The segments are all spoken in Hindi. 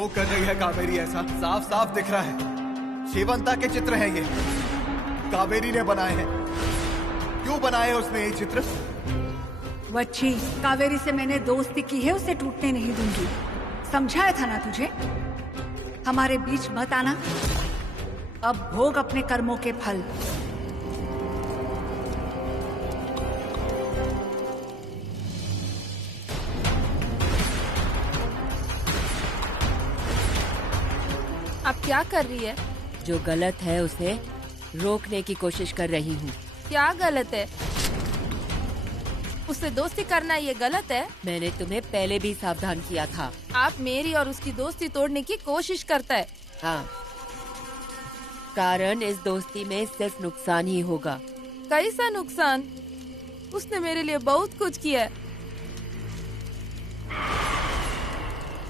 क्यों कर रही है कावेरी ऐसा? साफ साफ दिख रहा है शिवंता के चित्र हैं ये, कावेरी ने बनाए हैं। क्यों बनाए उसने ये चित्र? वच्छी, कावेरी से मैंने दोस्ती की है, उसे टूटने नहीं दूंगी। समझाया था ना तुझे? हमारे बीच मत आना। अब भोग अपने कर्मों के फल। आप क्या कर रही है? जो गलत है उसे रोकने की कोशिश कर रही हूँ। क्या गलत है? उससे दोस्ती करना ये गलत है? मैंने तुम्हें पहले भी सावधान किया था। आप मेरी और उसकी दोस्ती तोड़ने की कोशिश करता है। हाँ, कारण इस दोस्ती में सिर्फ नुकसान ही होगा। कैसा नुकसान? उसने मेरे लिए बहुत कुछ किया है।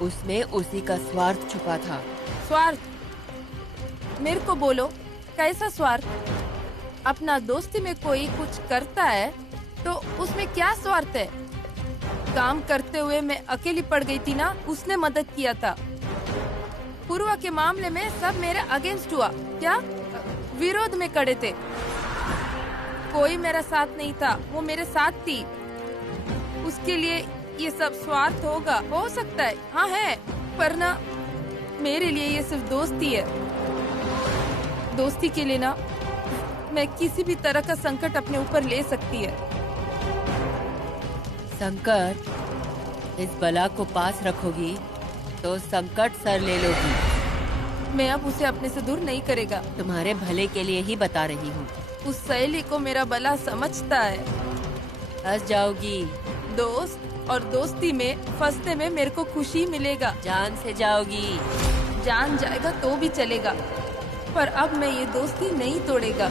उसमें उसी का स्वार्थ छुपा था। स्वार्थ? मेरे को बोलो, कैसा स्वार्थ? अपना दोस्ती में कोई कुछ करता है तो उसमें क्या स्वार्थ है? काम करते हुए मैं अकेली पड़ गई थी ना, उसने मदद किया था। पूर्वा के मामले में सब मेरे अगेंस्ट हुआ, क्या विरोध में खड़े थे। कोई मेरा साथ नहीं था, वो मेरे साथ थी। उसके लिए ये सब स्वार्थ होगा? हो सकता है, हाँ है, पर ना मेरे लिए ये सिर्फ दोस्ती है। दोस्ती के लिए ना मैं किसी भी तरह का संकट अपने ऊपर ले सकती है। संकट? इस बला को पास रखोगी तो संकट सर ले लोगी। मैं अब उसे अपने से दूर नहीं करेगा। तुम्हारे भले के लिए ही बता रही हूँ। उस सहेली को मेरा भला समझता है। फंस जाओगी। दोस्त और दोस्ती में फंसने में मेरे को खुशी मिलेगा। जान से जाओगी। जान जाएगा तो भी चलेगा, पर अब मैं ये दोस्ती नहीं तोड़ेगा।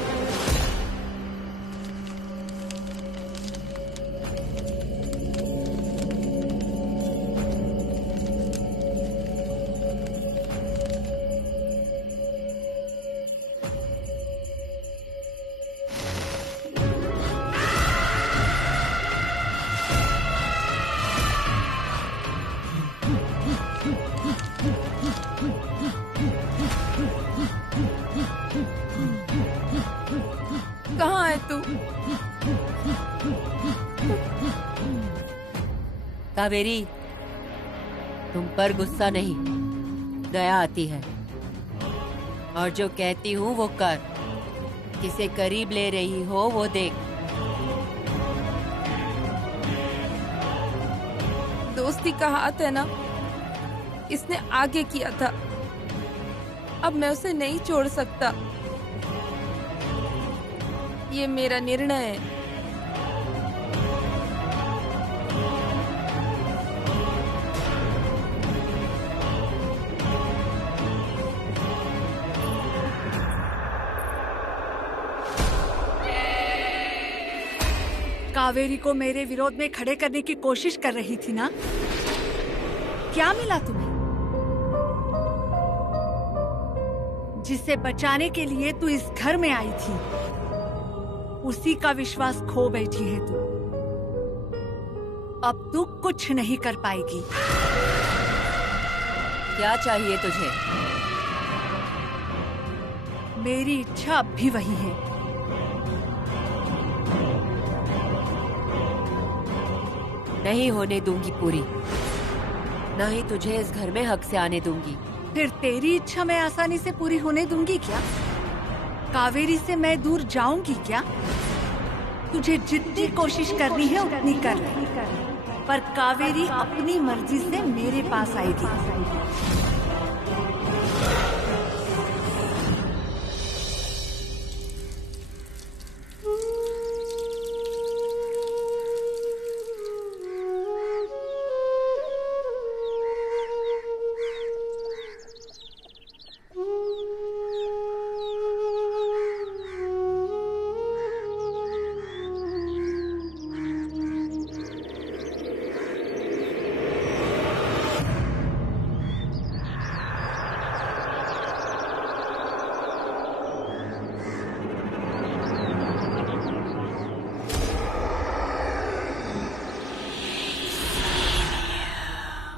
कहाँ है तू? कावेरी, तुम पर गुस्सा नहीं, दया आती है। और जो कहती हूँ वो कर। किसे करीब ले रही हो वो देख। दोस्ती का हाथ है ना, इसने आगे किया था। अब मैं उसे नहीं छोड़ सकता। ये मेरा निर्णय है। कावेरी को मेरे विरोध में खड़े करने की कोशिश कर रही थी ना? क्या मिला तुम्हें? जिसे बचाने के लिए तू इस घर में आई थी, उसी का विश्वास खो बैठी है तू। अब तू कुछ नहीं कर पाएगी। क्या चाहिए तुझे? मेरी इच्छा अब भी वही है। नहीं होने दूंगी पूरी। ना ही तुझे इस घर में हक से आने दूंगी। फिर तेरी इच्छा मैं आसानी से पूरी होने दूंगी क्या? कावेरी से मैं दूर जाऊंगी क्या? तुझे जितनी कोशिश करनी है उतनी कर ले, पर कावेरी अपनी मर्जी से मेरे पास आएगी।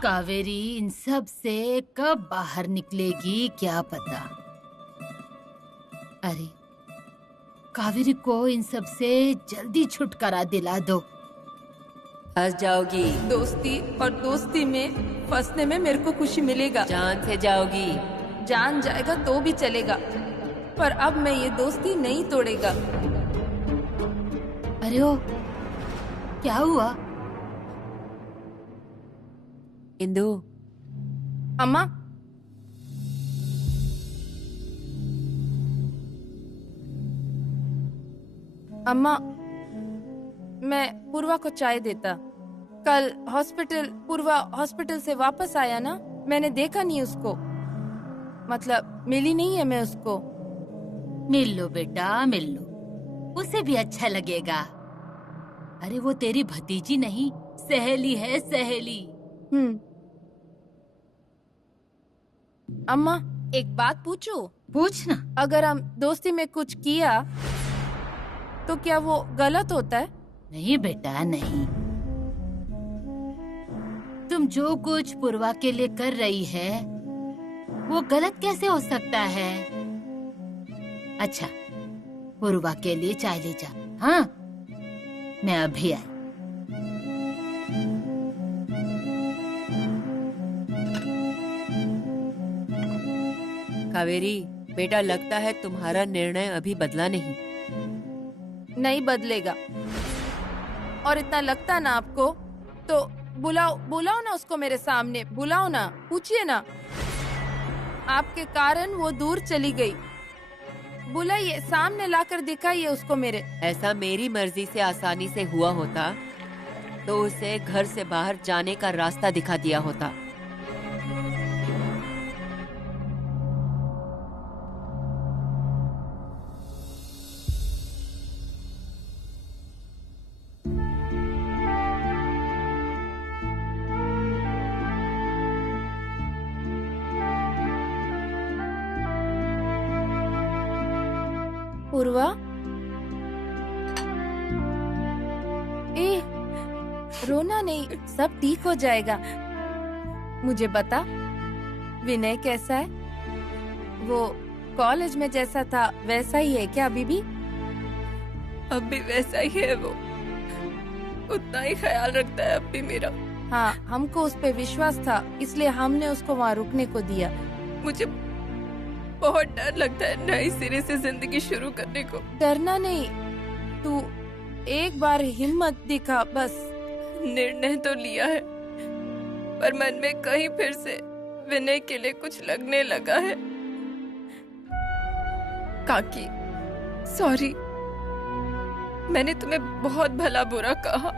कावेरी इन सब से कब बाहर निकलेगी क्या पता। अरे कावेरी को इन सब से जल्दी छुटकारा दिला दो। फंस जाओगी, दोस्ती और दोस्ती में फंसने में मेरे को खुशी मिलेगा। जान से जाओगी। जान जाएगा तो भी चलेगा, पर अब मैं ये दोस्ती नहीं तोड़ेगा। अरे ओ क्या हुआ? इंदु, अम्मा, अम्मा, मैं पूर्वा को चाय देता। कल पूर्वा हॉस्पिटल से वापस आया ना, मैंने देखा नहीं उसको, मतलब मिली नहीं है मैं उसको। मिल लो बेटा, मिल लो, उसे भी अच्छा लगेगा। अरे वो तेरी भतीजी नहीं, सहेली है, सहेली। अम्मा, एक बात पूछूं? पूछना। अगर हम दोस्ती में कुछ किया तो क्या वो गलत होता है? नहीं बेटा, नहीं। तुम जो कुछ पूर्वा के लिए कर रही है वो गलत कैसे हो सकता है? अच्छा, पूर्वा के लिए चाय ले जा। हाँ, मैं अभी आई। कावेरी बेटा, लगता है तुम्हारा निर्णय अभी बदला नहीं बदलेगा। और इतना लगता ना आपको तो बुलाओ ना उसको मेरे सामने, बुलाओ ना, पूछिए ना। आपके कारण वो दूर चली गई, बुलाइए, सामने लाकर दिखाइए उसको मेरे। ऐसा मेरी मर्जी से आसानी से हुआ होता तो उसे घर से बाहर जाने का रास्ता दिखा दिया होता। पूर्वा, रोना नहीं, सब ठीक हो जाएगा। मुझे बता, विनय कैसा है? वो कॉलेज में जैसा था वैसा ही है क्या अभी भी? अब भी वैसा ही है, वो उतना ही ख्याल रखता है अब भी मेरा। हाँ, हमको उस पे विश्वास था, इसलिए हमने उसको वहाँ रुकने को दिया। मुझे बहुत डर लगता है नए सिरे से जिंदगी शुरू करने को। डरना नहीं, तू एक बार हिम्मत दिखा बस। निर्णय तो लिया है, पर मन में कहीं फिर से विनय के लिए कुछ लगने लगा है। काकी, सॉरी, मैंने तुम्हें बहुत भला बुरा कहा,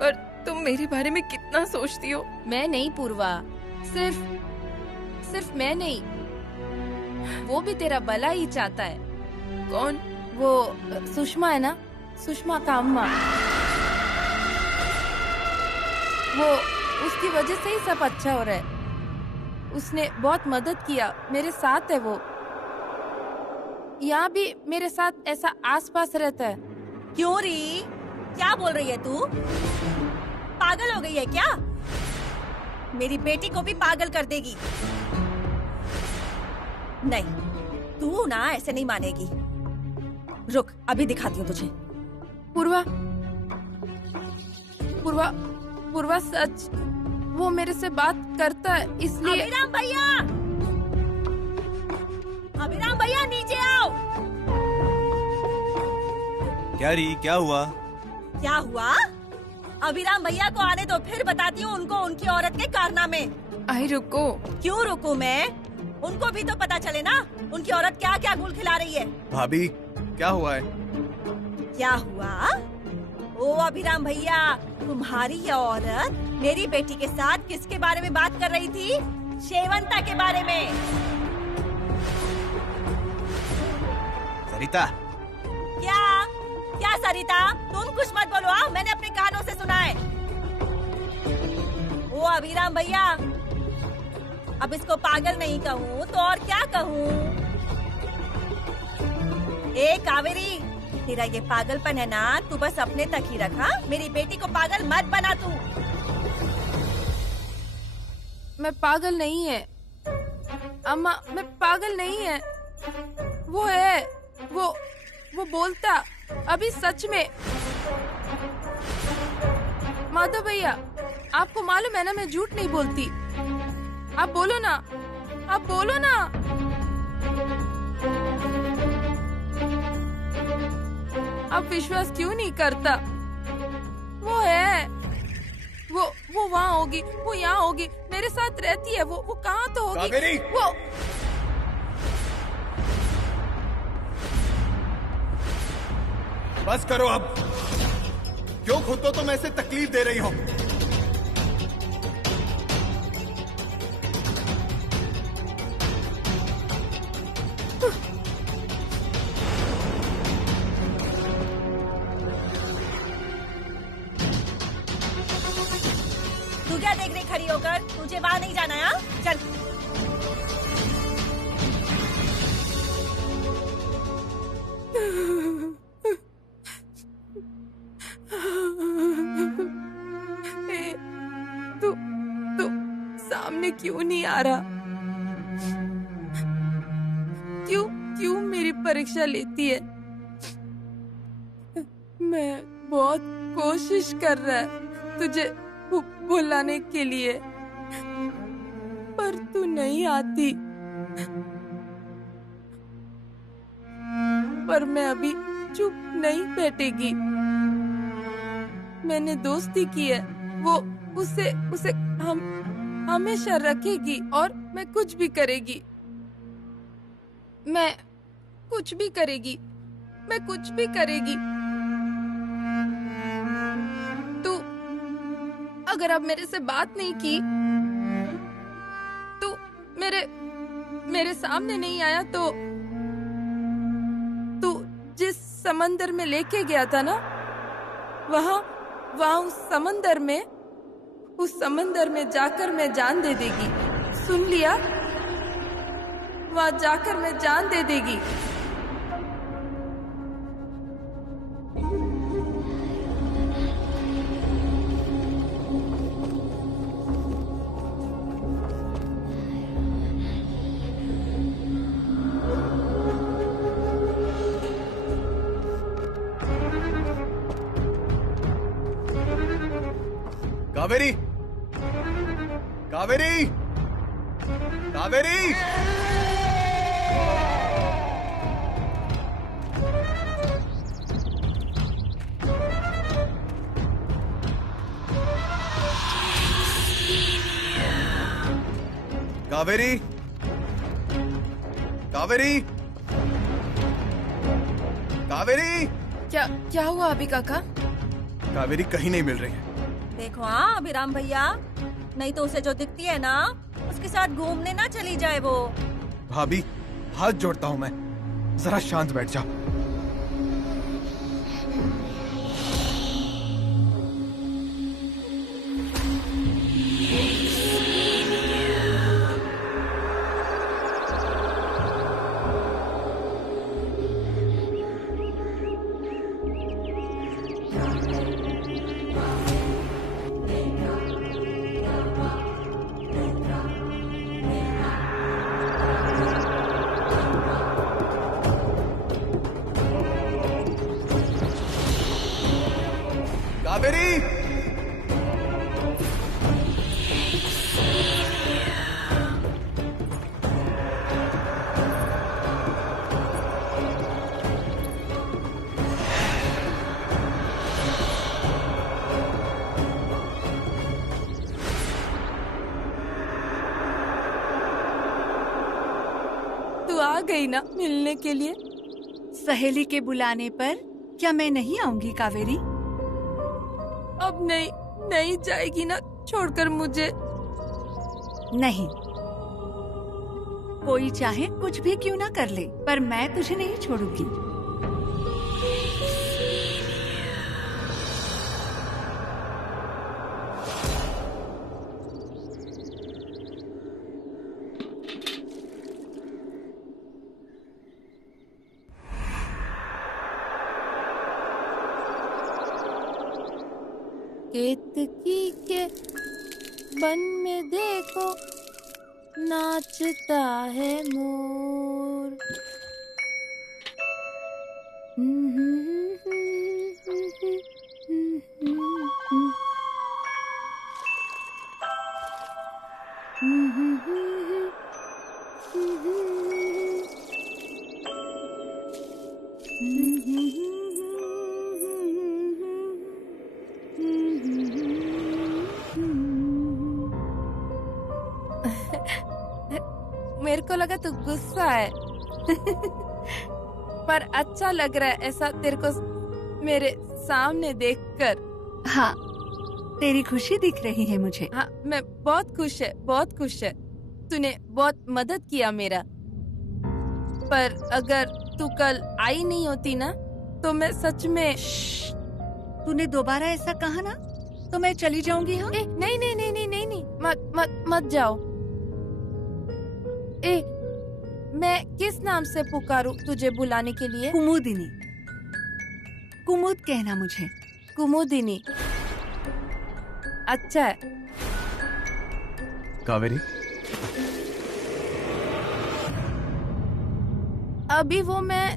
पर तुम मेरे बारे में कितना सोचती हो। मैं नहीं पूर्वा, सिर्फ मैं नहीं, वो भी तेरा भला ही चाहता है। कौन? वो सुषमा है ना, सुषमा का अम्मा। वो उसकी वजह से ही सब अच्छा हो रहा है। उसने बहुत मदद किया, मेरे साथ है वो। यहाँ भी मेरे साथ ऐसा आसपास रहता है। क्यों री, क्या बोल रही है तू? पागल हो गई है क्या? मेरी बेटी को भी पागल कर देगी। नहीं, तू ना ऐसे नहीं मानेगी। रुक, अभी दिखाती हूँ तुझे। पूर्वा सच, वो मेरे से बात करता है, इसलिए। अभिराम भैया नीचे आओ। क्या री, क्या हुआ? क्या हुआ? अभिराम भैया को आने दो, फिर बताती हूँ उनको उनकी औरत के कारनामे। आई रुको। क्यों रुकूं मैं? उनको भी तो पता चले ना उनकी औरत क्या क्या गुल खिला रही है। भाभी, क्या हुआ है? क्या हुआ? ओ अभिराम भैया, तुम्हारी ये औरत मेरी बेटी के साथ किसके बारे में बात कर रही थी? शेवंता के बारे में। सरिता। क्या सरिता? तुम कुछ मत बोलो, मैंने अपने कानों से सुना है। ओ अभिराम भैया, अब इसको पागल नहीं कहूँ तो और क्या कहूँ? ए कावेरी, तेरा ये पागलपन है ना, तू बस अपने तक ही रखा। मेरी बेटी को पागल मत बना तू। मैं पागल नहीं है अम्मा, मैं पागल नहीं है। वो है, वो बोलता अभी सच में। माधव भैया, आपको मालूम है ना मैं झूठ नहीं बोलती। आप बोलो ना, आप बोलो ना। आप विश्वास क्यों नहीं करता? वो है, वो वहाँ होगी, वो यहाँ होगी, मेरे साथ रहती है। वो कहाँ तो होगी। कावेरी! वो बस करो अब। क्यों खुद को तुम ऐसे तकलीफ दे रही हो? तू क्या देख रही खड़ी होकर? तुझे वहाँ नहीं जाना है? चल। तू सामने क्यों नहीं आ रहा? क्यों मेरी परीक्षा लेती है? मैं बहुत कोशिश कर रहा है तुझे बुलाने के लिए, पर तू नहीं आती। पर मैं अभी चुप नहीं बैठेगी। मैंने दोस्ती की है, वो उसे हम हमेशा रखेगी और मैं कुछ भी करेगी। मैं कुछ भी करेगी। तू अगर अब मेरे से बात नहीं की, तू मेरे सामने नहीं आया, तो तू जिस समंदर में लेके गया था ना, वहाँ उस समंदर में जाकर मैं जान दे देगी। सुन लिया? वहाँ जाकर मैं जान दे देगी। कावेरी! कावेरी! कावेरी! कावेरी! कावेरी! कावेरी! क्या हुआ अभी काका? कावेरी कहीं नहीं मिल रही है। देखो हाँ अभिराम भैया, नहीं तो उसे जो दिखती है ना, उसके साथ घूमने ना चली जाए वो। भाभी, हाथ जोड़ता हूँ मैं, जरा शांत बैठ जाओ। कावेरी! तू आ गई ना मिलने के लिए? सहेली के बुलाने पर क्या मैं नहीं आऊंगी कावेरी? अब नहीं जाएगी ना छोड़कर मुझे? नहीं, कोई चाहे कुछ भी क्यों ना कर ले, पर मैं तुझे नहीं छोड़ूंगी। केतकी के बन में देखो नाचता है मोर। मेरे को लगा तू गुस्सा है पर अच्छा लग रहा है ऐसा तेरे को मेरे सामने देखकर। हाँ, तेरी खुशी दिख रही है मुझे। हाँ, मैं बहुत खुश है। तूने बहुत मदद किया मेरा। पर अगर तू कल आई नहीं होती ना तो मैं सच में। तूने दोबारा ऐसा कहा ना तो मैं चली जाऊंगी। हाँ, नहीं, मत जाओ। मैं किस नाम से पुकारूं तुझे बुलाने के लिए? कुमुदिनी। कुमुद कहना मुझे। कुमुदिनी, अच्छा है। कावेरी, अभी वो मैं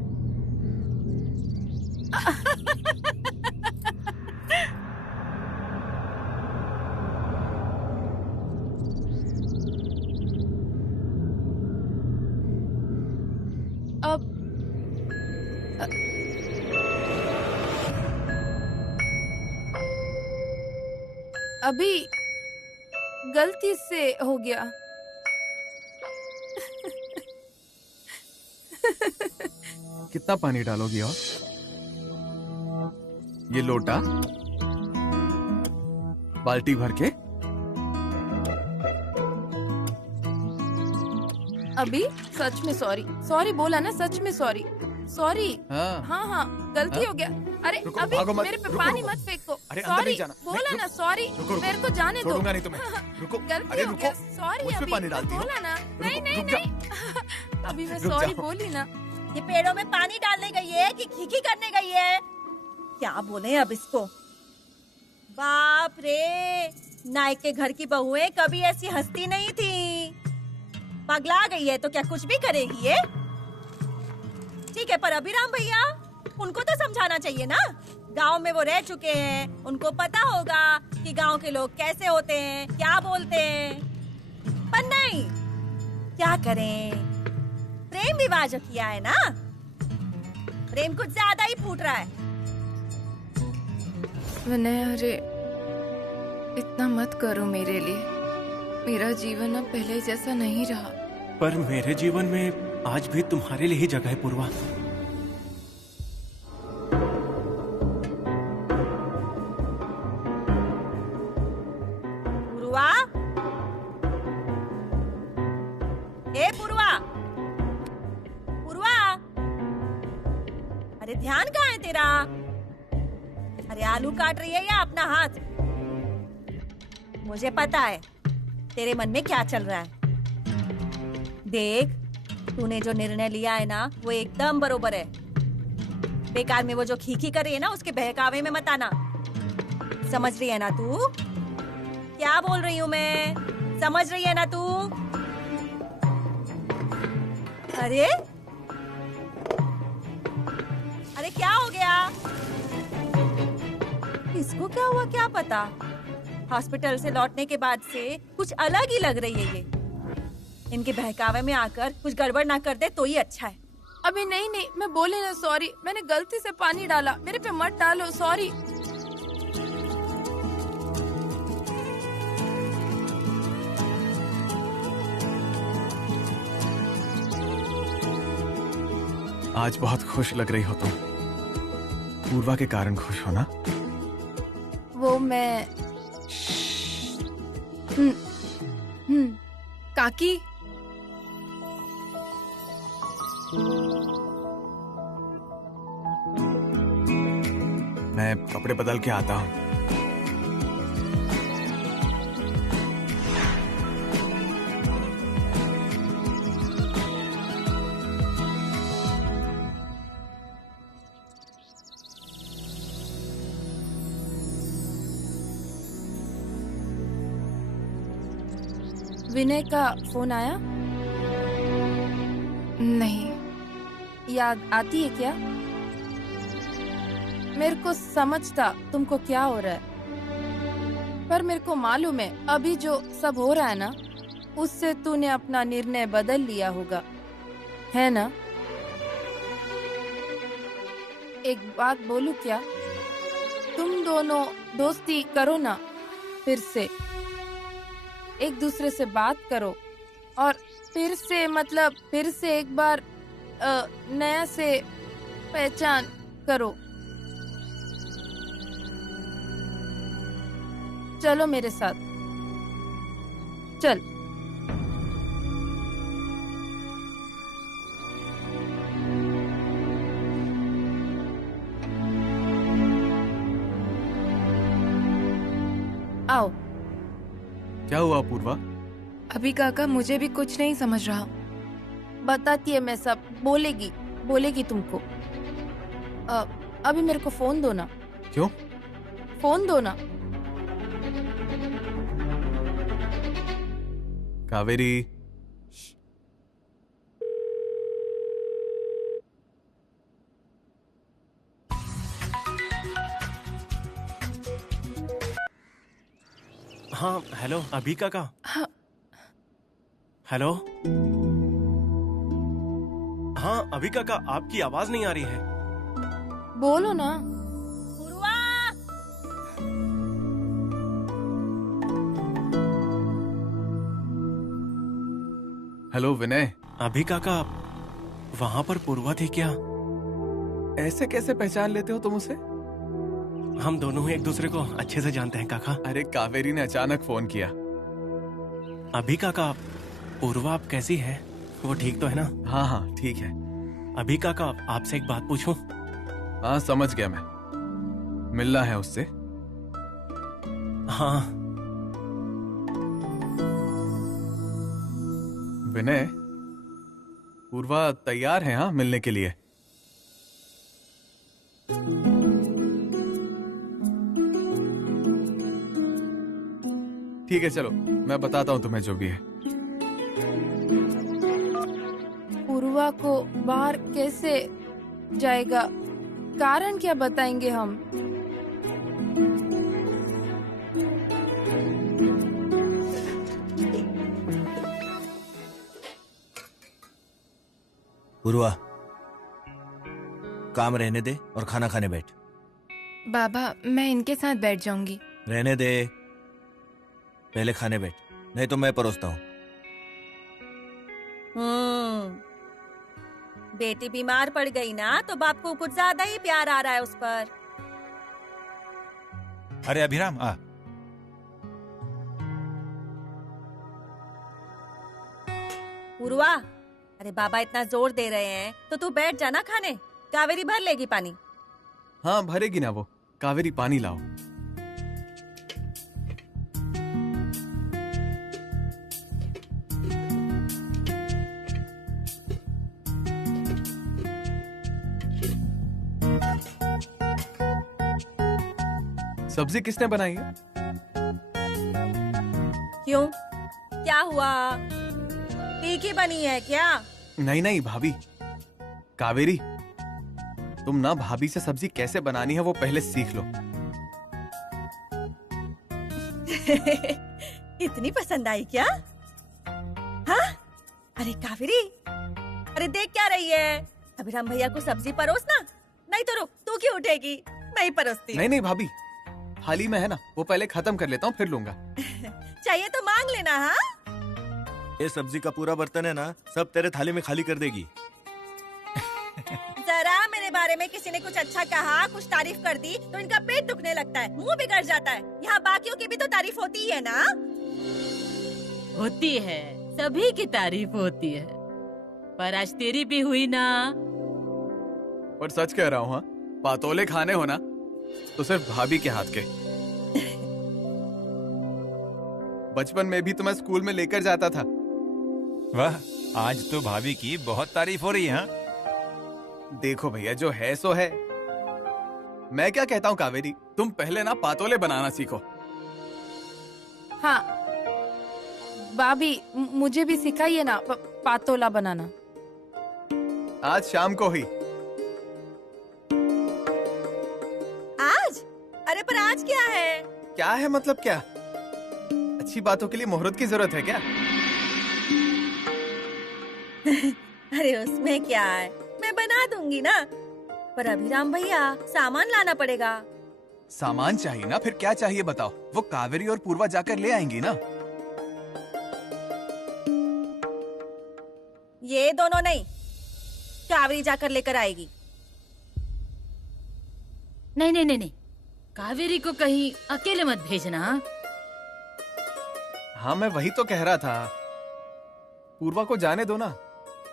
अब अभी गलती से हो गया। कितना पानी डालोगी और? ये लोटा बाल्टी भर के? अभी सच में सॉरी बोला ना, सच में सॉरी। हाँ, गलती हो गया। अरे रुको, अभी भागो मत, मेरे पे रुको, पानी रुको। मत फेंको। अरे अंदर सॉरी नहीं जाना। बोला नहीं, ना, सॉरी। रुको, मेरे को जाने दो। छोड़ूंगा नहीं तुम्हें। रुको, गलती अरे हो रुको, गया। सॉरी मुझ पे अभी पानी डालती हो। बोला ना। नहीं रुक जाओ। अभी मैं रुक सॉरी जाओ। बोली ना। ये पेड़ों में पानी डालने गई है कि खीखी करने गई है? क्या बोले अब इसको? बाप रे, नायक के घर की बहुएं कभी ऐसी हंसती नहीं थी। पगला गई है तो क्या कुछ भी करेगी ये? ठीक है, पर अभिराम भैया, उनको तो समझाना चाहिए ना। गांव में वो रह चुके हैं, उनको पता होगा कि गांव के लोग कैसे होते हैं, क्या बोलते हैं। पर नहीं, क्या करें, प्रेम विवाह जो किया है ना, प्रेम कुछ ज्यादा ही फूट रहा है। विनय, अरे इतना मत करो मेरे लिए। मेरा जीवन अब पहले जैसा नहीं रहा। पर मेरे जीवन में आज भी तुम्हारे लिए ही जगह है पूर्वा। पुरवा, ए पुरवा, पुरवा, अरे ध्यान कहाँ है तेरा? अरे आलू काट रही है या अपना हाथ? मुझे पता है तेरे मन में क्या चल रहा है। देख, तूने जो निर्णय लिया है ना वो एकदम बरोबर है। बेकार में वो जो खीखी कर रही है ना उसके बहकावे में मत आना। समझ रही है ना तू क्या बोल रही हूँ मैं? समझ रही है ना तू? अरे अरे क्या हो गया इसको? क्या हुआ क्या पता? हॉस्पिटल से लौटने के बाद से कुछ अलग ही लग रही है ये। इनके बहकावे में आकर कुछ गड़बड़ ना कर दे तो ही अच्छा है। अभी नहीं, मैं बोली ना सॉरी। मैंने गलती से पानी डाला, मेरे पे मत डालो। सॉरी। आज बहुत खुश लग रही हो तुम। पूर्वा के कारण खुश हो ना? वो मैं काकी, मैं कपड़े बदल के आता हूँ। विनय का फोन आया? नहीं। याद आती है क्या? मेरे को समझता तुमको क्या हो रहा है, पर मेरे को मालूम है अभी जो सब हो रहा है ना, उससे तूने अपना निर्णय बदल लिया होगा, है ना? एक बात बोलूं क्या? तुम दोनों दोस्ती करो ना, फिर से एक दूसरे से बात करो और फिर से एक बार नया से पहचान करो। चलो मेरे साथ, चल। आओ। क्या हुआ पूर्वा? अभी काका मुझे भी कुछ नहीं समझ रहा। बताती है मैं सब, बोलेगी तुमको। अभी मेरे को फोन दो ना। क्यों? फोन दो ना। कावेरी। हाँ हेलो अभी काका। हाँ। हेलो। हाँ अभी काका, आपकी आवाज नहीं आ रही है। बोलो ना। पूर्वा! हेलो विनय। अभी काका, वहाँ पर पूर्वा थी क्या? ऐसे कैसे पहचान लेते हो तुम उसे? हम दोनों ही एक दूसरे को अच्छे से जानते हैं काका। अरे कावेरी ने अचानक फोन किया। अभी काका, पूर्वा आप कैसी है? वो ठीक तो है ना? हाँ हाँ ठीक है। अभी काका, आपसे एक बात पूछूं? हाँ समझ गया मैं, मिलना है उससे। हाँ। विनय, पूर्वा तैयार है हाँ मिलने के लिए? ठीक है चलो, मैं बताता हूँ तुम्हें जो भी है। पूर्वा को बाहर कैसे जाएगा? कारण क्या बताएंगे हम? पूर्वा, काम रहने दे और खाना खाने बैठ। बाबा मैं इनके साथ बैठ जाऊंगी। रहने दे, पहले खाने बैठ, नहीं तो मैं परोसता हूँ। बेटी बीमार पड़ गई ना, तो बाप को कुछ ज्यादा ही प्यार आ रहा है उस पर। अरे अभिराम आ। पूर्वा, अरे बाबा इतना जोर दे रहे हैं तो तू बैठ जाना खाने। कावेरी भर लेगी पानी। हाँ भरेगी ना वो। कावेरी पानी लाओ। सब्जी किसने बनाई है? क्यों, क्या हुआ? तीखी बनी है क्या? नहीं नहीं भाभी, कावेरी तुम ना भाभी से सब्जी कैसे बनानी है वो पहले सीख लो। इतनी पसंद आई क्या? हाँ? अरे कावेरी, अरे देख क्या रही है? अभिराम भैया को सब्जी परोस ना। नहीं तो रुक, तू क्यों उठेगी? मैं ही परोसती। नहीं नहीं भाभी, थाली में है ना, वो पहले खत्म कर लेता हूँ फिर लूंगा। चाहिए तो मांग लेना। हाँ, ये सब्जी का पूरा बर्तन है ना, सब तेरे थाली में खाली कर देगी। जरा मेरे बारे में किसी ने कुछ अच्छा कहा, कुछ तारीफ कर दी तो इनका पेट दुखने लगता है, मुंह बिगड़ जाता है। यहाँ बाकियों की भी तो तारीफ होती ही है ना। होती है, सभी की तारीफ होती है, पर आज तेरी भी हुई ना। पर सच कह रहा हूँ, हाँ पातोले खाने हो ना तो सिर्फ भाभी के हाथ के। बचपन में भी तो मैं स्कूल में लेकर जाता था। वाह, आज तो भाभी की बहुत तारीफ हो रही है। हाँ? देखो भैया, जो है सो है। मैं क्या कहता हूँ कावेरी, तुम पहले ना पातोले बनाना सीखो। हाँ, भाभी मुझे भी सिखाइए ना पातोला बनाना। आज शाम को ही। आज? अरे पर आज क्या है? क्या है मतलब क्या? अच्छी बातों के लिए मुहूर्त की जरूरत है क्या? अरे उसमें क्या है, मैं बना दूंगी ना। पर अभिराम भैया सामान लाना पड़ेगा। सामान चाहिए ना, फिर क्या चाहिए बताओ। वो कावेरी और पूर्वा जाकर ले आएंगी ना। ये दोनों नहीं, कावेरी जाकर लेकर आएगी। नहीं नहीं नहीं नहीं, कावेरी को कहीं अकेले मत भेजना। हाँ मैं वही तो कह रहा था, पूर्वा को जाने दो ना,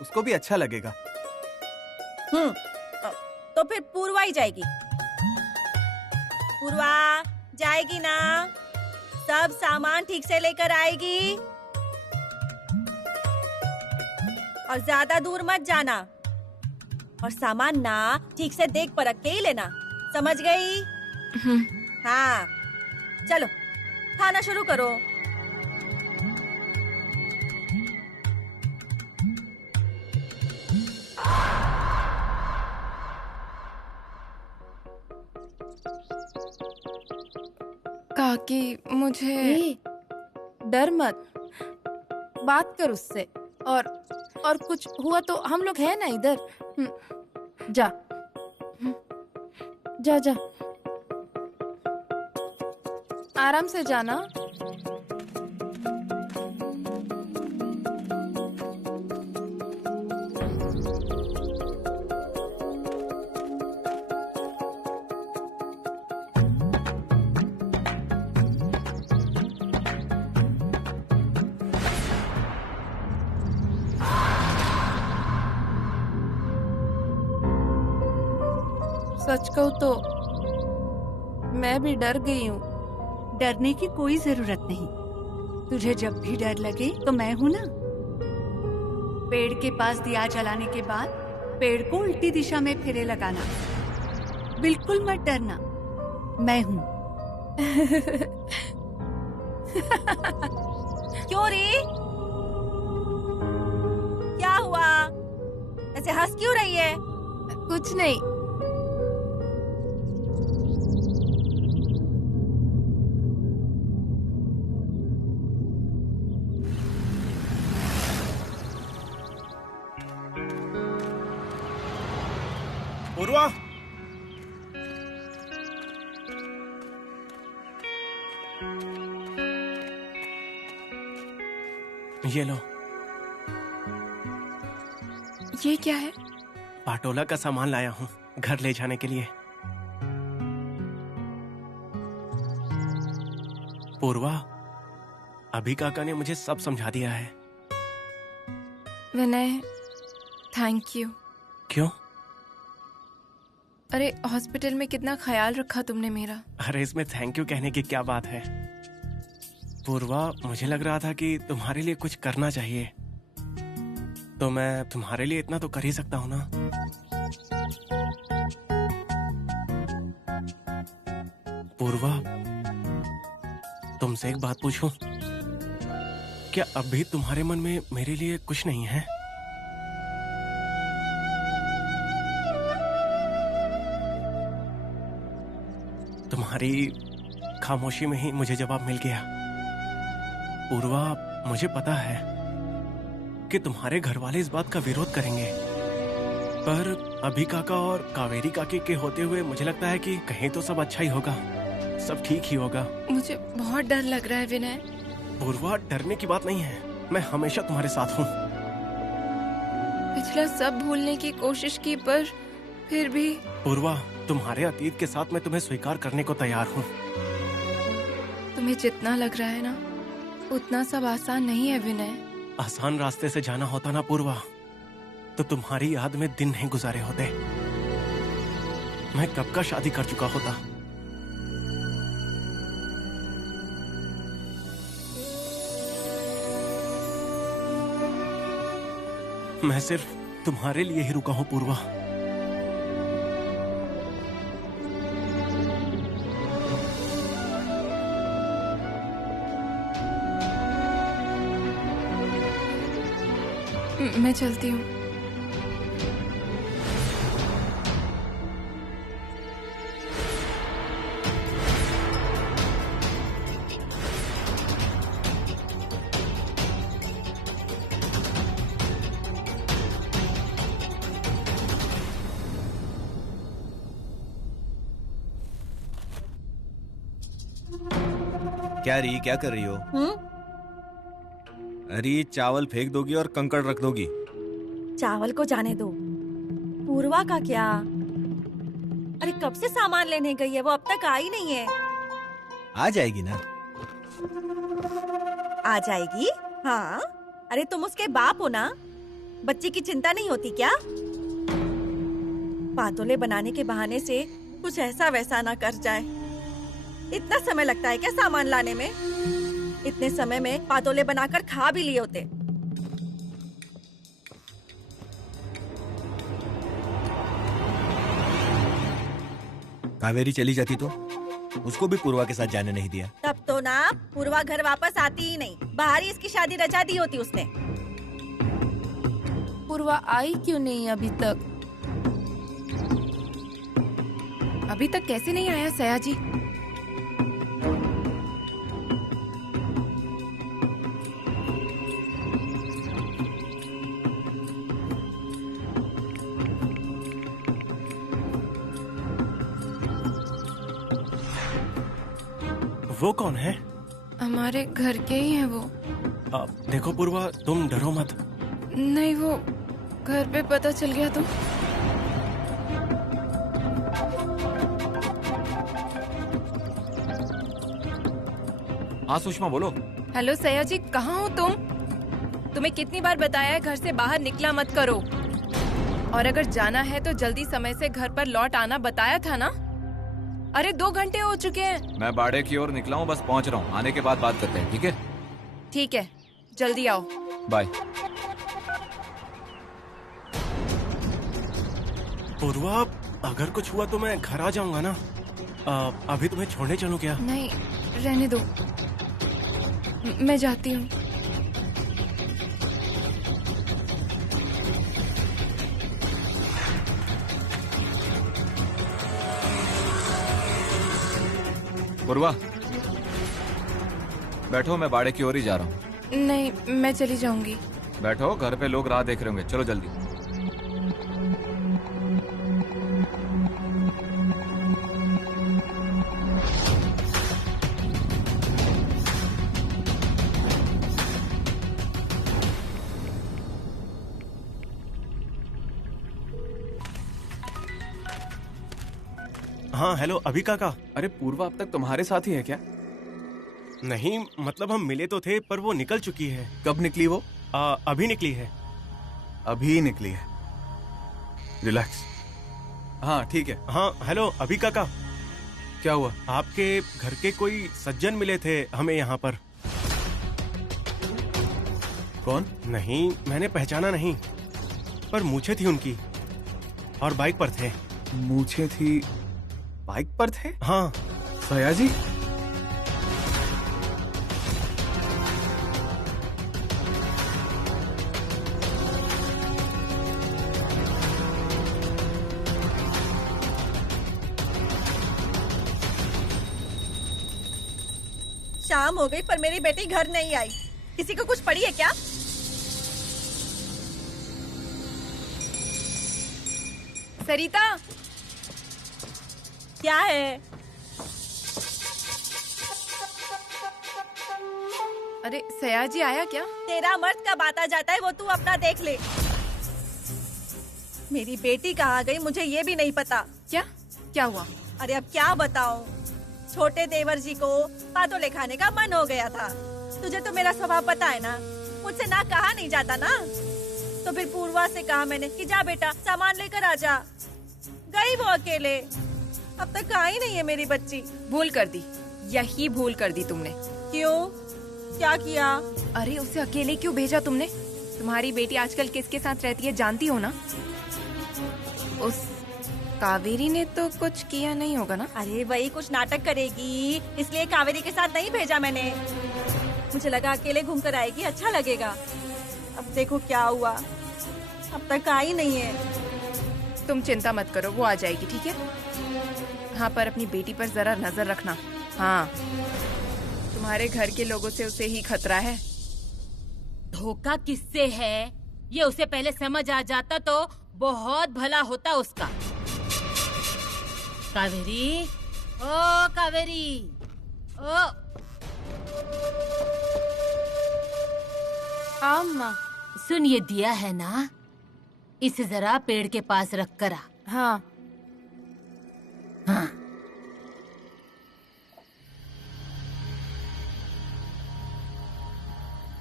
उसको भी अच्छा लगेगा। तो फिर पूर्वा ही जाएगी। पूर्वा जाएगी ना, सब सामान ठीक से लेकर आएगी। और ज्यादा दूर मत जाना, और सामान ना ठीक से देख परख के ही लेना, समझ गई? हाँ चलो खाना शुरू करो। काकी मुझे डर मत, बात कर उससे। और कुछ हुआ तो हम लोग हैं ना इधर। जा जा जा, आराम से जाना। सच कहूं तो मैं भी डर गई हूँ। डरने की कोई जरूरत नहीं। तुझे जब भी डर लगे तो मैं हूँ ना। पेड़ के पास दिया जलाने के बाद पेड़ को उल्टी दिशा में फेरे लगाना। बिल्कुल मत डरना, मैं हूँ। क्यों रे? क्या हुआ? ऐसे हंस क्यों रही है? कुछ नहीं। पूर्वा, ये लो। ये क्या है? पाटोला का सामान लाया हूँ घर ले जाने के लिए। पूर्वा, अभी काका ने मुझे सब समझा दिया है। विनय, थैंक यू। क्यों? अरे हॉस्पिटल में कितना ख्याल रखा तुमने मेरा। अरे इसमें थैंक यू कहने की क्या बात है। पूर्वा, मुझे लग रहा था कि तुम्हारे लिए कुछ करना चाहिए, तो मैं तुम्हारे लिए इतना तो कर ही सकता हूँ ना। पूर्वा, तुमसे एक बात पूछूं? क्या अभी तुम्हारे मन में मेरे लिए कुछ नहीं है? तुम्हारी खामोशी में ही मुझे जवाब मिल गया। पूर्वा, मुझे पता है कि तुम्हारे घर वाले इस बात का विरोध करेंगे, पर अभी काका और कावेरी काकी के होते हुए मुझे लगता है कि कहीं तो सब अच्छा ही होगा, सब ठीक ही होगा। मुझे बहुत डर लग रहा है विनय। पूर्वा, डरने की बात नहीं है, मैं हमेशा तुम्हारे साथ हूँ। पिछला सब भूलने की कोशिश की, पर फिर भी। पूर्वा, तुम्हारे अतीत के साथ मैं तुम्हें स्वीकार करने को तैयार हूँ। तुम्हें जितना लग रहा है ना, उतना सब आसान नहीं है विनय। आसान रास्ते से जाना होता ना पूर्वा, तो तुम्हारी याद में दिन नहीं गुजारे होते। मैं कब का शादी कर चुका होता। मैं सिर्फ तुम्हारे लिए ही रुका हूं पूर्वा। मैं चलती हूँ। क्या री, क्या कर रही हो? अरे चावल फेंक दोगी और कंकड़ रख दोगी। चावल को जाने दो, पूर्वा का क्या? अरे कब से सामान लेने गई है, वो अब तक आई नहीं है। आ जाएगी ना। आ जाएगी? हाँ। अरे तुम उसके बाप हो ना, बच्चे की चिंता नहीं होती क्या? पातोले बनाने के बहाने से कुछ ऐसा वैसा ना कर जाए। इतना समय लगता है क्या सामान लाने में? इतने समय में पातोले बनाकर खा भी लिए होते। कावेरी चली जाती तो उसको भी पूर्वा के साथ जाने नहीं दिया। तब तो ना पूर्वा घर वापस आती ही नहीं, बाहर ही इसकी शादी रचा दी होती उसने। पूर्वा आई क्यों नहीं अभी तक? अभी तक कैसे नहीं आया सयाजी? वो कौन है? हमारे घर के ही हैं वो। देखो पूर्वा, तुम डरो मत। नहीं, वो घर पे पता चल गया तो। हाँ सुषमा बोलो। हेलो सयाजी, कहाँ हो तुम? तुम्हें कितनी बार बताया है घर से बाहर निकला मत करो, और अगर जाना है तो जल्दी समय से घर पर लौट आना, बताया था ना। अरे 2 घंटे हो चुके हैं। मैं बाड़े की ओर निकला हूँ, बस पहुँच रहा हूँ। आने के बाद बात करते हैं, ठीक है? ठीक है, जल्दी आओ। बाय। पूर्वा, अगर कुछ हुआ तो मैं घर आ जाऊंगा ना। अभी तुम्हें छोड़ने चलूं क्या? नहीं, रहने दो, मैं जाती हूँ। पूर्वा बैठो, मैं बाड़े की ओर ही जा रहा हूँ। नहीं, मैं चली जाऊंगी। बैठो, घर पे लोग राह देख रहे होंगे। चलो जल्दी। हाँ हेलो, अभी काका। अरे पूर्वा अब तक तुम्हारे साथ ही है क्या? नहीं, मतलब हम मिले तो थे, पर वो निकल चुकी है। कब निकली वो? अभी निकली है। अभी निकली है। रिलैक्स। हाँ ठीक है। हाँ हेलो, अभी काका। क्या हुआ? आपके घर के कोई सज्जन मिले थे हमें यहाँ पर। कौन? नहीं, मैंने पहचाना नहीं, पर मूछें थी उनकी और बाइक पर थे। मूछें थी, बाइक पर थे? हाँ। सयाजी? शाम हो गई पर मेरी बेटी घर नहीं आई। किसी को कुछ पड़ी है क्या? सरिता, क्या है? अरे सयाजी आया क्या? तेरा मर्द कब आता जाता है वो तू अपना देख ले। मेरी बेटी कहाँ गई मुझे ये भी नहीं पता। क्या हुआ? अरे अब क्या बताऊं, छोटे देवर जी को पातोले खाने का मन हो गया था। तुझे तो मेरा स्वभाव पता है ना, मुझसे ना कहा नहीं जाता ना। तो फिर पूर्वा से कहा मैंने कि जा बेटा सामान लेकर आ जा। गई वो अकेले, अब तक आई नहीं है मेरी बच्ची। भूल कर दी, यही भूल कर दी तुमने। क्यों, क्या किया? अरे उसे अकेले क्यों भेजा तुमने? तुम्हारी बेटी आजकल किसके साथ रहती है जानती हो ना? उस कावेरी ने तो कुछ किया नहीं होगा ना? अरे वही कुछ नाटक करेगी, इसलिए कावेरी के साथ नहीं भेजा मैंने। मुझे लगा अकेले घूम कर आएगी, अच्छा लगेगा। अब देखो क्या हुआ। अब तक आई नहीं है। तुम चिंता मत करो, वो आ जाएगी, ठीक है? हाँ, पर अपनी बेटी पर जरा नजर रखना। हाँ, तुम्हारे घर के लोगों से उसे ही खतरा है। धोखा किससे है ये उसे पहले समझ आ जाता तो बहुत भला होता उसका। कावेरी, ओ कावेरी, ओ अम्मा। सुन, ये दिया है ना, इसे जरा पेड़ के पास रख कर आ। हाँ। हाँ।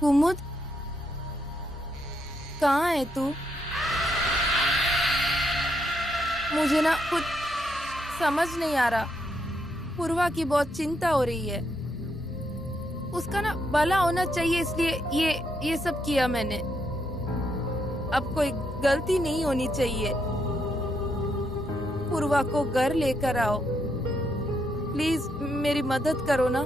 कुमुद, कहाँ है तू? मुझे ना कुछ समझ नहीं आ रहा। पूर्वा की बहुत चिंता हो रही है। उसका ना भला होना चाहिए, इसलिए ये सब किया मैंने। अब कोई गलती नहीं होनी चाहिए। पूर्वा को घर लेकर आओ, प्लीज मेरी मदद करो ना।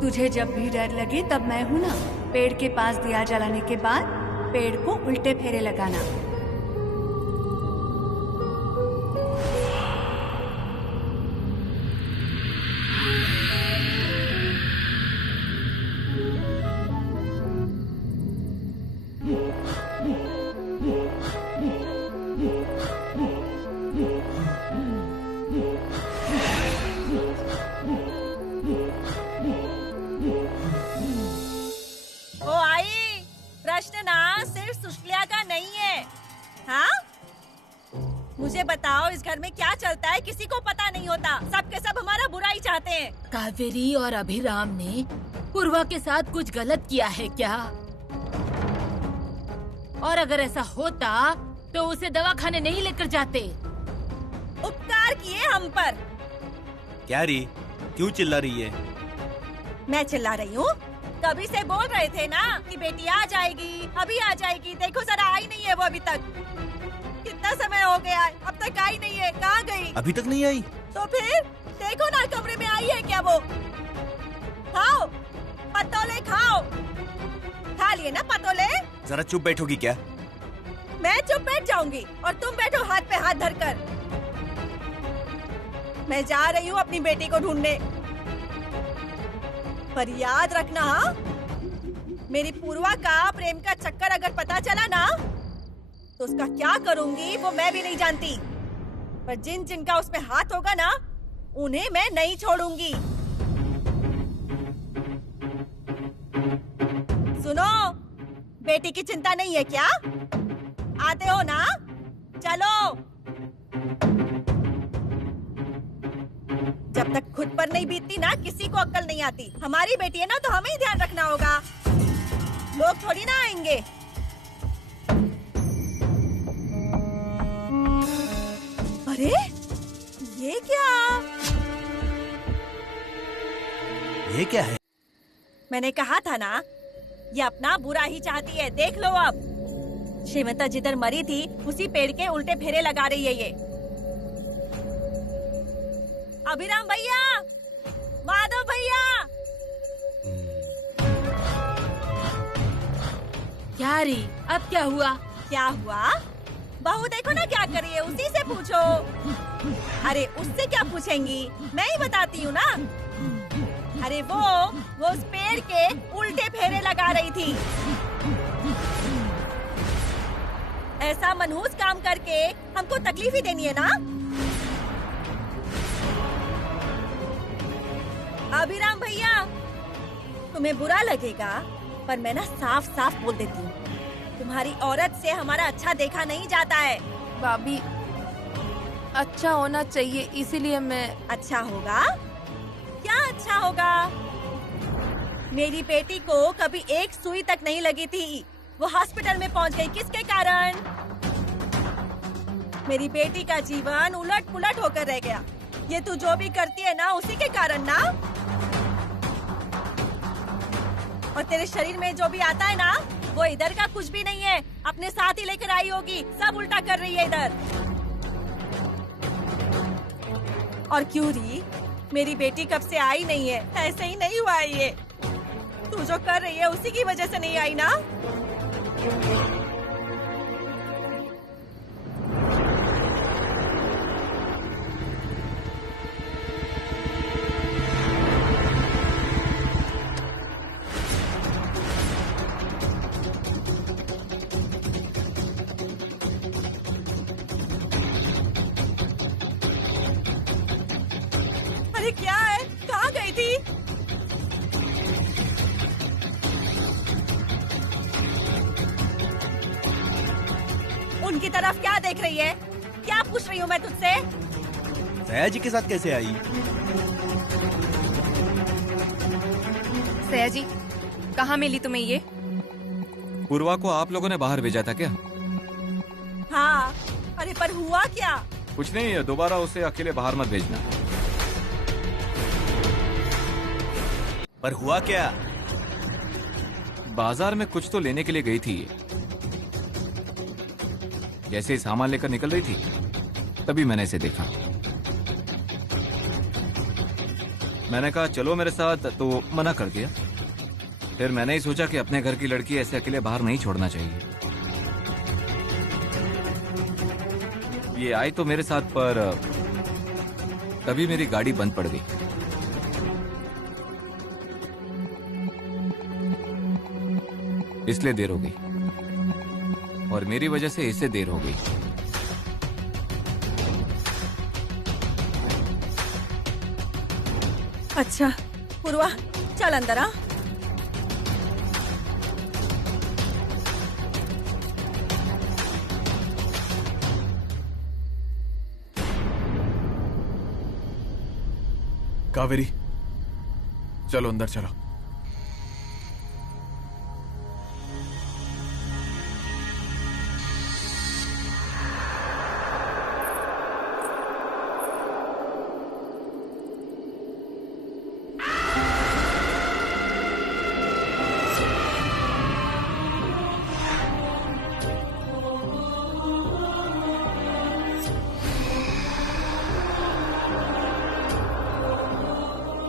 तुझे जब भी डर लगे तब मैं हूँ ना। पेड़ के पास दिया जलाने के बाद पेड़ को उल्टे फेरे लगाना। वो आई, प्रश्न ना सिर्फ सुशल्या का नहीं है। हाँ, मुझे बताओ इस घर में क्या चलता है, किसी को पता नहीं होता। सब के सब हमारा बुरा ही चाहते हैं। कावेरी और अभिराम ने पूर्वा के साथ कुछ गलत किया है क्या? और अगर ऐसा होता तो उसे दवाखाने नहीं लेकर जाते। उपकार किए हम पर। क्या री, क्यों चिल्ला रही है? मैं चिल्ला रही हूँ? कभी से बोल रहे थे ना कि बेटी आ जाएगी, अभी आ जाएगी। देखो जरा, आई नहीं है वो अभी तक। कितना समय हो गया है, अब तक आई नहीं है। कहाँ गई? अभी तक नहीं आई? तो फिर देखो ना, कमरे में आई है क्या वो? खाओ पतोले, खाओ। खा लिए ना पतोले? जरा चुप बैठोगी क्या? मैं चुप बैठ जाऊंगी और तुम बैठो हाथ पे हाथ धरकर। मैं जा रही हूँ अपनी बेटी को ढूंढने। पर याद रखना, हाँ? मेरी पूर्वा का प्रेम का चक्कर अगर पता चला ना तो उसका क्या करूंगी वो मैं भी नहीं जानती। पर जिन जिनका उसमें हाथ होगा ना, उन्हें मैं नहीं छोड़ूंगी। सुनो, बेटी की चिंता नहीं है क्या? आते हो ना? चलो। जब तक खुद पर नहीं बीतती ना, किसी को अक्ल नहीं आती। हमारी बेटी है ना, तो हमें ही ध्यान रखना होगा। लोग थोड़ी ना आएंगे। अरे ये क्या? ये क्या है? मैंने कहा था ना, ये अपना बुरा ही चाहती है। देख लो अब, श्रीमता जिधर मरी थी उसी पेड़ के उल्टे फेरे लगा रही है ये। अभिराम भैया, माधव भैया। क्या री, अब क्या हुआ? क्या हुआ? बहू देखो ना क्या कर रही है, उसी से पूछो। अरे उससे क्या पूछेंगी, मैं ही बताती हूँ ना। अरे वो उस पेड़ के उल्टे फेरे लगा रही थी। ऐसा मनहूस काम करके हमको तकलीफ ही देनी है ना। अभिराम भैया, तुम्हें बुरा लगेगा पर मैं ना साफ साफ बोल देती हूँ, तुम्हारी औरत से हमारा अच्छा देखा नहीं जाता है। भाभी, अच्छा होना चाहिए, इसीलिए मैं। अच्छा होगा? क्या अच्छा होगा? मेरी बेटी को कभी एक सुई तक नहीं लगी थी, वो हॉस्पिटल में पहुंच गई। किसके कारण? मेरी बेटी का जीवन उलट पुलट होकर रह गया। ये तू जो भी करती है ना, उसी के कारण ना। और तेरे शरीर में जो भी आता है ना, वो इधर का कुछ भी नहीं है, अपने साथ ही लेकर आई होगी। सब उल्टा कर रही है इधर। और क्यों री, मेरी बेटी कब से आई नहीं है, ऐसे ही नहीं हुआ है ये। तू जो कर रही है उसी की वजह से नहीं आई ना। अरे क्या है, कहाँ गई थी? उनकी तरफ क्या देख रही है? क्या पूछ रही हूँ मैं तुझसे? दया जी के साथ कैसे आई? सया जी, कहाँ मिली तुम्हें ये? पूर्वा को आप लोगों ने बाहर भेजा था क्या? हाँ, अरे पर हुआ क्या? कुछ नहीं, दोबारा उसे अकेले बाहर मत भेजना। पर हुआ क्या? बाजार में कुछ तो लेने के लिए गई थी। जैसे ही सामान लेकर निकल रही थी तभी मैंने इसे देखा। मैंने कहा चलो मेरे साथ, तो मना कर दिया। फिर मैंने ही सोचा कि अपने घर की लड़की ऐसे अकेले बाहर नहीं छोड़ना चाहिए। ये आई तो मेरे साथ, पर तभी मेरी गाड़ी बंद पड़ गई। इसलिए देर हो गई और मेरी वजह से इसे देर हो गई। अच्छा पूर्वा, चल अंदर आ। कावेरी, चलो अंदर चलो।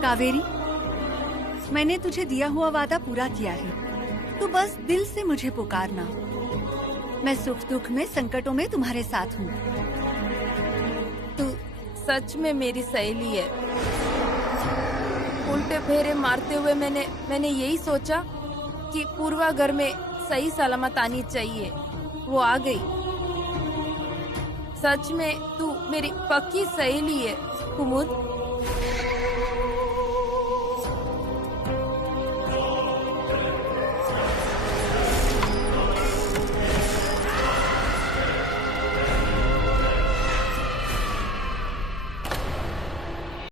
कावेरी, मैंने तुझे दिया हुआ वादा पूरा किया है। तू बस दिल से मुझे पुकारना। मैं सुख दुख में, संकटों में तुम्हारे साथ हूँ। तू सच में मेरी सहेली है। उल्टे फेरे मारते हुए मैंने यही सोचा कि पूर्वा घर में सही सलामत आनी चाहिए। वो आ गई। सच में तू मेरी पक्की सहेली है कुमुद।